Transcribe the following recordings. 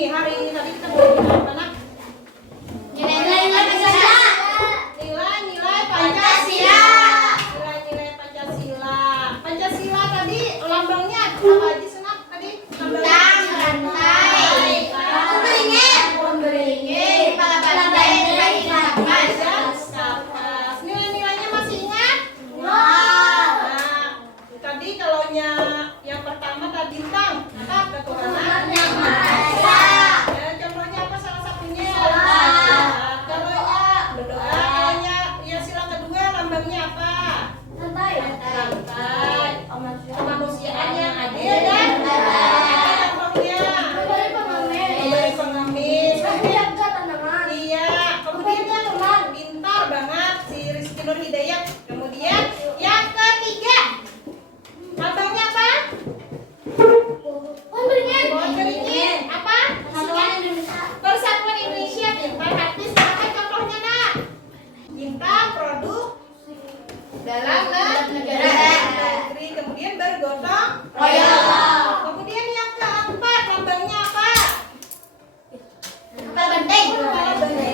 Nih, hari ini tadi kita belajar apa, Nak? Nilai-nilai Pancasila. Nilai-nilai Pancasila. Nilai-nilai Pancasila. Pancasila tadi lambangnya apa aja, Senak? Tadi lambangnya Beringin, kepala banteng, kaki kapas. kapas. Nilai-nilainya masih ingat? Wow. Nah, tadi kalau yang pertama tadi bintang, apa? Ketuhanan yang Maha Esa. Ya, contohnya apa salah satunya? Kalau berdoa, ya sila kedua lambangnya apa? Santai. Santai. Kemanusiaan yang adil dan contohnya memberi pengemis. Iya, kemudian yang pintar banget si Rizky Nur Hidayat. Kemudian yang ketiga lambangnya apa? Pohon beringin. Apa? Persatuan Indonesia. Pintar, hati, semangat. Contohnya, Nak. Bintang produk dalam negeri. Kemudian bergotong royong. Kemudian yang keempat lambangnya apa? Kepala banteng.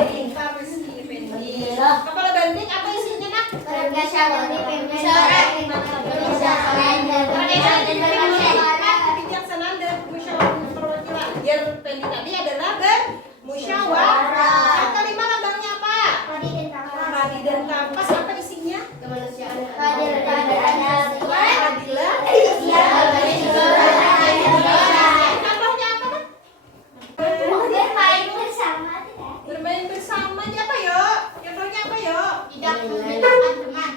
Pintar, Rizky Effendi. Kepala banteng apa isinya, Nak? Kebijaksanaan dan musyawarah perwakilan. Yang Pendi tadi adalah bermusyawarah. Yang kelima lambangnya apa? Padi dan kapas. Apa isinya? Contohnya apa, Nak? Bermain bersama. Ini apa, yo? Contohnya apa, yo?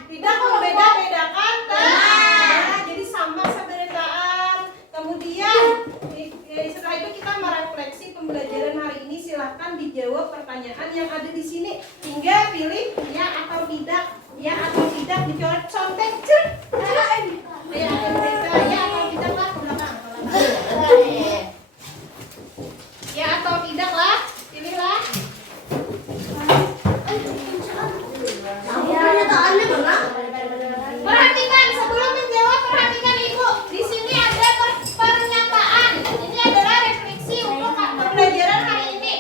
Tidak, kalau beda bedakan nah, jadi sama seberkaan. Kemudian setelah itu kita merefleksi pembelajaran hari ini. Silahkan dijawab pertanyaan yang ada di sini. Tinggal pilih ya atau tidak. Ya atau tidak, dicoret contek. Ya atau tidak lah belakang. Ya atau tidak lah, pilihlah. Perhatikan, sebelum menjawab perhatikan Ibu. Di sini ada pernyataan. Ini adalah refleksi untuk pembelajaran hari ini.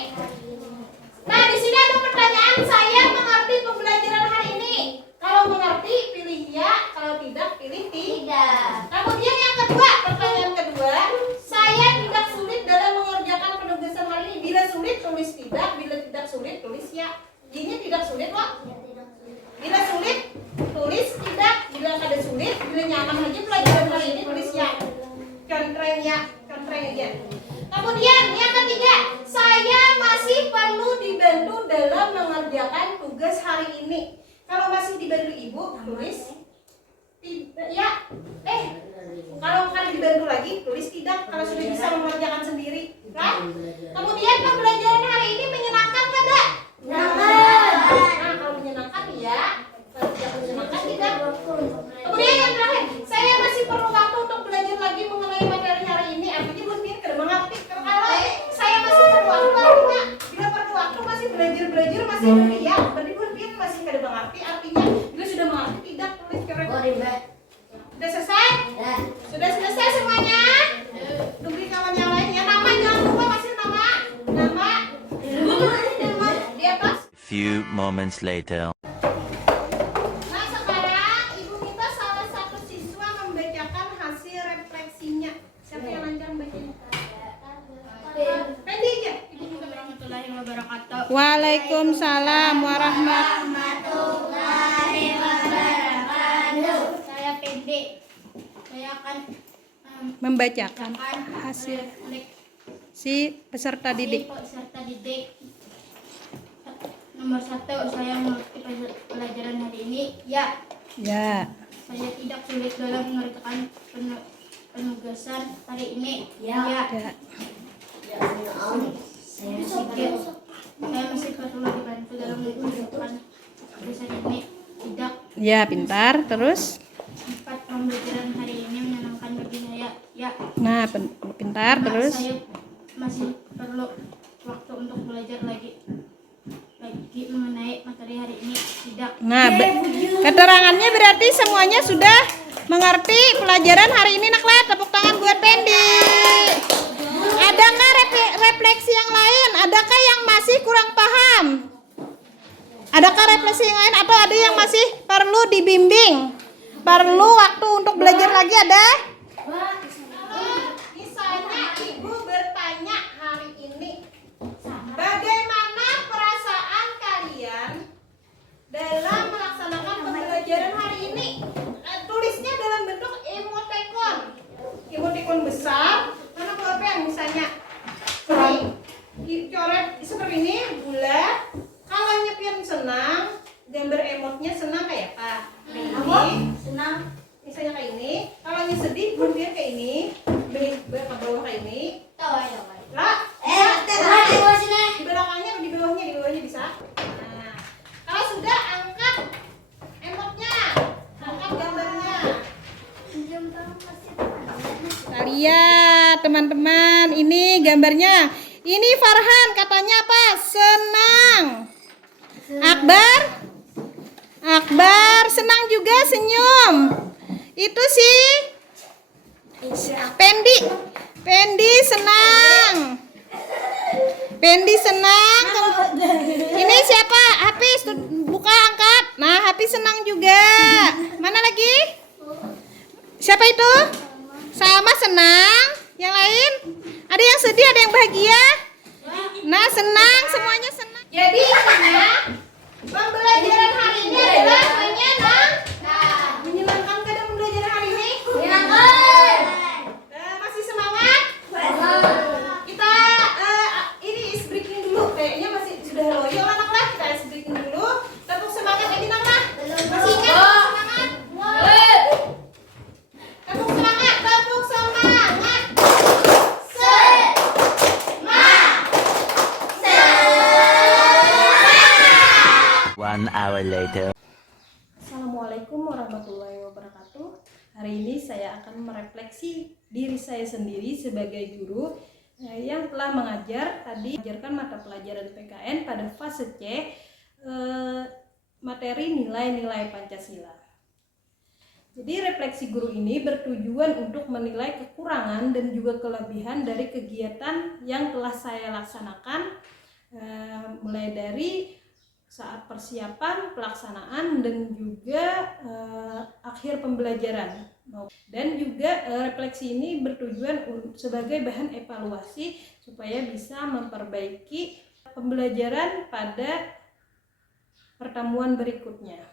Nah, di sini ada pertanyaan, saya mengerti pembelajaran hari ini. Kalau mengerti pilih ya, kalau tidak pilih tidak. Kemudian yang kedua, pertanyaan kedua, saya tidak sulit dalam mengerjakan penugasan hari ini. Bila sulit tulis tidak, bila tidak sulit tulis ya. Ini tidak sulit kok. Bila sulit tulis tidak, bila ada sulit, bila nyaman aja pelajaran hari ini tulis ya. Contreng aja. Kemudian yang ketiga, saya masih perlu dibantu dalam mengerjakan tugas hari ini. Kalau masih dibantu Ibu tulis tidak ya. Kalau kalian dibantu lagi tulis tidak. Kalau sudah bisa mengerjakan sendiri, kan? Kemudian pembelajaran hari ini menyenangkan tidak? Nah, kalau menyenangkan ya. Kalau menyenangkan tidak. Kemudian yang terakhir, saya masih perlu waktu untuk belajar lagi mengenai materi hari ini. Artinya buat pinter mengerti. Kalau saya masih perlu waktu, artinya bila perlu waktu masih belajar masih ya. Berarti buat pinter masih kada mengerti. Artinya bila sudah mengerti tidak tulis keren. Sudah selesai? Sudah selesai semuanya? Tunggu kawan yang lain ya. Nama jangan lupa masih nama di atas. Few moments later. Nah, sekarang Ibu minta salah satu siswa membacakan hasil refleksinya. Siapa yang lancar membacanya? Pendi aja. Ibu minta Warahmatullahi wabarakatuh. Waalaikumsalam Warahmatullahi wabarakatuh. Saya Pendi. Saya akan membacakan hasil si peserta didik. Peserta didik. Nomor 1, saya mengerti pelajaran hari ini. Ya. Ya. Saya tidak sulit dalam mengerjakan penugasan hari ini. Ya. Ya. Saya masih perlu dibantu dalam mengerjakan penugasan ini. Tidak. Ya, pintar. Terus 4, pembelajaran hari ini menyenangkan bagi saya. Ya. nah, pintar. Terus Saya masih perlu waktu untuk belajar lagi mengenai materi hari ini. Tidak. nah, keterangannya berarti semuanya sudah mengerti pelajaran hari ini, Nakla. Tepuk tangan buat Pendi. Ada nggak refleksi yang lain? Adakah yang masih kurang paham? Adakah refleksi yang lain atau ada yang masih perlu dibimbing? Perlu waktu untuk belajar lagi ada? Kalau misalnya ibu bertanya hari ini, bagaimana perasaan kalian dalam melaksanakan pembelajaran hari ini? Tulisnya dalam bentuk emoticon. Emoticon besar, mana pulpen misalnya ini, coret seperti ini, bulat. Kalau nyepian senang, gambar emotnya senang kayak apa? Kayak ini, senang. Misalnya kayak ini. Kalau sedih, kemudian kayak ini, ke bawah kayak ini. Lah, di belakangnya atau di bawahnya bisa. Nah, kalau sudah angkat emotnya, angkat gambarnya. Kita lihat teman-teman, ini gambarnya. Ini Farhan katanya apa? Senang. Akbar senang juga, senyum. Itu sih Pendi senang. Ini siapa? Hafiz, buka angkat. Nah, Hafiz senang juga. Mana lagi? Siapa itu? Salma senang. Yang lain? Ada yang sedih, ada yang bahagia? Nah, senang, semuanya senang. Jadi intinya pembelajaran hari ini adalah menyenangkan kadang pembelajaran hari ini. Masih semangat? Kita ini ice breaking dulu. Kayaknya masih sudah loyo anak-anak. Kita ice breaking dulu. Tepuk semangat lagi anak-anak. Masih ingat tepuk semangat? Tepuk semangat, tepuk semangat. 1 hour later. Assalamualaikum warahmatullahi wabarakatuh. Hari ini saya akan merefleksi diri saya sendiri sebagai guru yang telah mengajarkan mata pelajaran PKN pada fase C, materi nilai-nilai Pancasila. Jadi refleksi guru ini bertujuan untuk menilai kekurangan dan juga kelebihan dari kegiatan yang telah saya laksanakan, mulai dari saat persiapan, pelaksanaan, dan juga akhir pembelajaran. Dan juga refleksi ini bertujuan sebagai bahan evaluasi supaya bisa memperbaiki pembelajaran pada pertemuan berikutnya.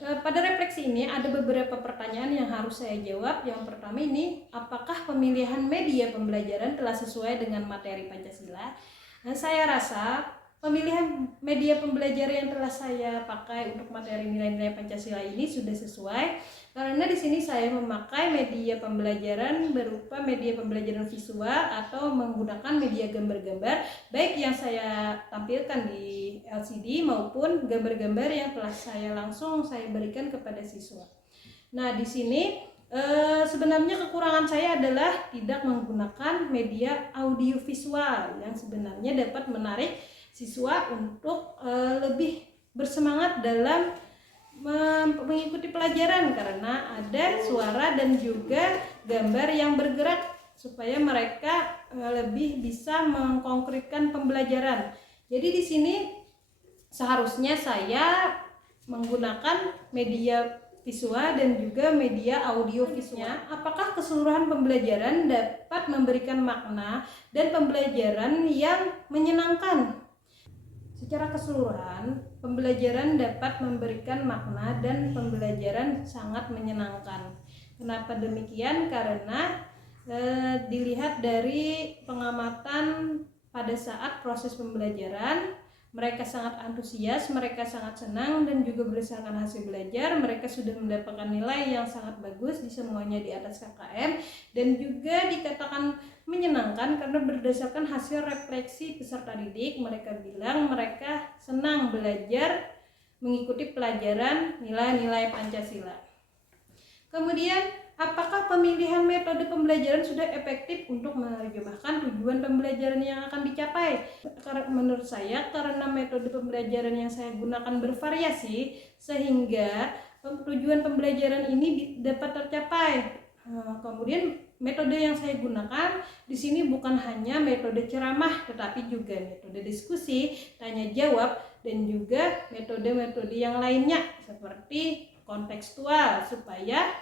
Pada refleksi ini ada beberapa pertanyaan yang harus saya jawab. Yang pertama ini, apakah pemilihan media pembelajaran telah sesuai dengan materi Pancasila? Dan saya rasa pemilihan media pembelajaran yang telah saya pakai untuk materi nilai-nilai Pancasila ini sudah sesuai, karena di sini saya memakai media pembelajaran berupa media pembelajaran visual atau menggunakan media gambar-gambar, baik yang saya tampilkan di LCD maupun gambar-gambar yang telah saya berikan kepada siswa. Nah, di sini sebenarnya kekurangan saya adalah tidak menggunakan media audiovisual yang sebenarnya dapat menarik siswa untuk lebih bersemangat dalam mengikuti pelajaran, karena ada suara dan juga gambar yang bergerak supaya mereka lebih bisa mengkonkretkan pembelajaran. Jadi di sini seharusnya saya menggunakan media visual dan juga media audio visual. Apakah keseluruhan pembelajaran dapat memberikan makna dan pembelajaran yang menyenangkan? Secara keseluruhan, pembelajaran dapat memberikan makna dan pembelajaran sangat menyenangkan. Kenapa demikian? Karena dilihat dari pengamatan pada saat proses pembelajaran, mereka sangat antusias, mereka sangat senang, dan juga berdasarkan hasil belajar mereka sudah mendapatkan nilai yang sangat bagus di semuanya di atas KKM, dan juga dikatakan menyenangkan karena berdasarkan hasil refleksi peserta didik, mereka bilang mereka senang belajar mengikuti pelajaran nilai-nilai Pancasila. Kemudian, apakah pemilihan metode pembelajaran sudah efektif untuk menerjemahkan tujuan pembelajaran yang akan dicapai? Menurut saya, karena metode pembelajaran yang saya gunakan bervariasi, sehingga tujuan pembelajaran ini dapat tercapai. Kemudian metode yang saya gunakan di sini bukan hanya metode ceramah, tetapi juga metode diskusi, tanya jawab, dan juga metode-metode yang lainnya seperti kontekstual supaya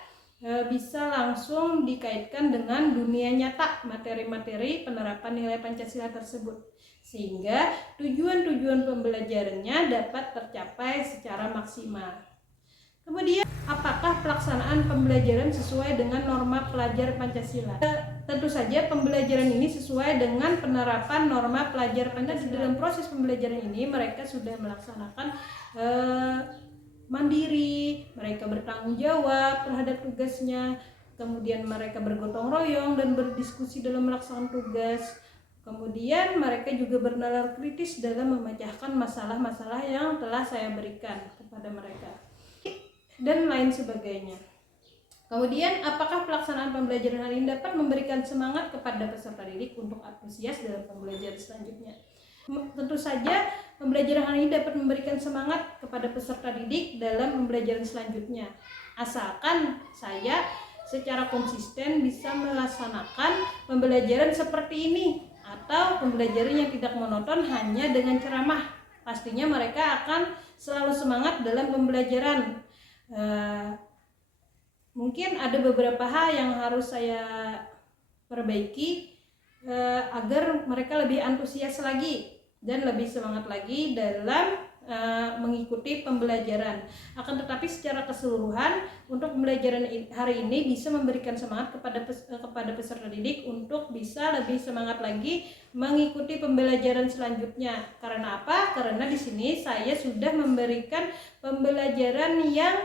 bisa langsung dikaitkan dengan dunia nyata materi-materi penerapan nilai Pancasila tersebut, sehingga tujuan-tujuan pembelajarannya dapat tercapai secara maksimal. Kemudian, apakah pelaksanaan pembelajaran sesuai dengan norma pelajar Pancasila? Tentu saja pembelajaran ini sesuai dengan penerapan norma pelajar Pancasila. Dalam proses pembelajaran ini mereka sudah melaksanakan mandiri, mereka bertanggung jawab terhadap tugasnya, kemudian mereka bergotong royong dan berdiskusi dalam melaksanakan tugas. Kemudian mereka juga bernalar kritis dalam memecahkan masalah-masalah yang telah saya berikan kepada mereka, dan lain sebagainya. Kemudian, apakah pelaksanaan pembelajaran hari ini dapat memberikan semangat kepada peserta didik untuk antusias dalam pembelajaran selanjutnya? Tentu saja pembelajaran hari ini dapat memberikan semangat kepada peserta didik dalam pembelajaran selanjutnya, asalkan saya secara konsisten bisa melaksanakan pembelajaran seperti ini, atau pembelajaran yang tidak monoton hanya dengan ceramah. Pastinya mereka akan selalu semangat dalam pembelajaran. Mungkin ada beberapa hal yang harus saya perbaiki agar mereka lebih antusias lagi dan lebih semangat lagi dalam mengikuti pembelajaran. Akan tetapi secara keseluruhan untuk pembelajaran hari ini bisa memberikan semangat kepada peserta didik untuk bisa lebih semangat lagi mengikuti pembelajaran selanjutnya. Karena apa? Karena di sini saya sudah memberikan pembelajaran yang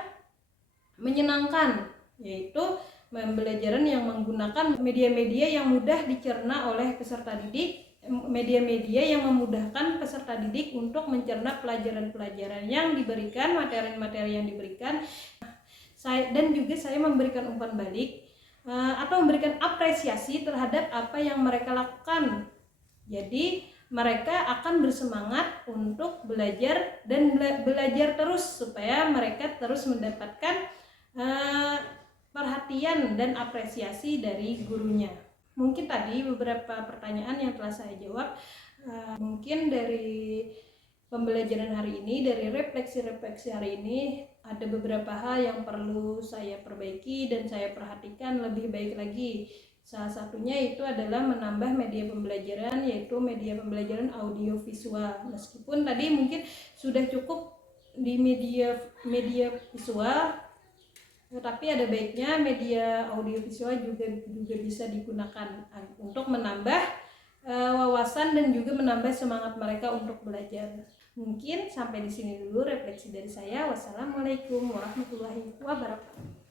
menyenangkan, yaitu pembelajaran yang menggunakan media-media yang mudah dicerna oleh peserta didik, media-media yang memudahkan peserta didik untuk mencerna pelajaran-pelajaran yang diberikan, materi-materi yang diberikan. Dan juga saya memberikan umpan balik atau memberikan apresiasi terhadap apa yang mereka lakukan. Jadi mereka akan bersemangat untuk belajar dan belajar terus supaya mereka terus mendapatkan perhatian dan apresiasi dari gurunya. Mungkin tadi beberapa pertanyaan yang telah saya jawab. Mungkin dari pembelajaran hari ini, dari refleksi-refleksi hari ini, ada beberapa hal yang perlu saya perbaiki dan saya perhatikan lebih baik lagi. Salah satunya itu adalah menambah media pembelajaran, yaitu media pembelajaran audio visual. Meskipun tadi mungkin sudah cukup di media visual, tetapi ada baiknya media audiovisual juga bisa digunakan untuk menambah wawasan dan juga menambah semangat mereka untuk belajar. Mungkin sampai di sini dulu refleksi dari saya. Wassalamualaikum warahmatullahi wabarakatuh.